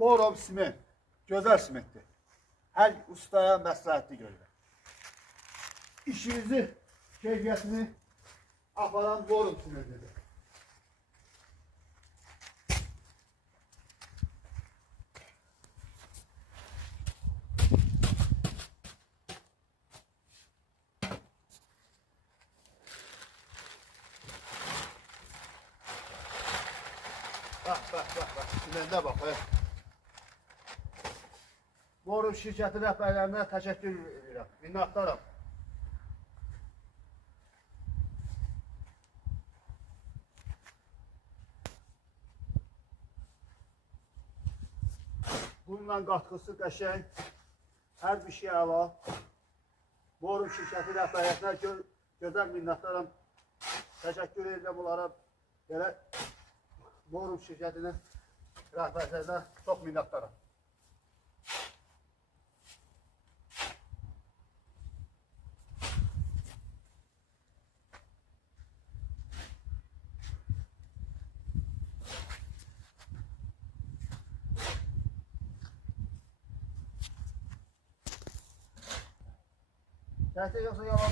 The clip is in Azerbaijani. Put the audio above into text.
Borom siment. Gözəl simentdir. Hər ustaya məsləhətli görürəm. İşinizi, keyfiyyətini aparan borum simentidir. Bak, simentə bax. Borum şirkəti rəhbərlərinə təşəkkür edirəm, minnətdaram. Bununla qatkısı qəşəng, hər bir şey əla. Borum şirkəti rəhbərlərinə gözəl minnətdaram. Təşəkkür edirəm onlara. Belə Borum şirkətinin rəhbərlərinə çox minnətdaram. Gerçek yoksa yalanlar.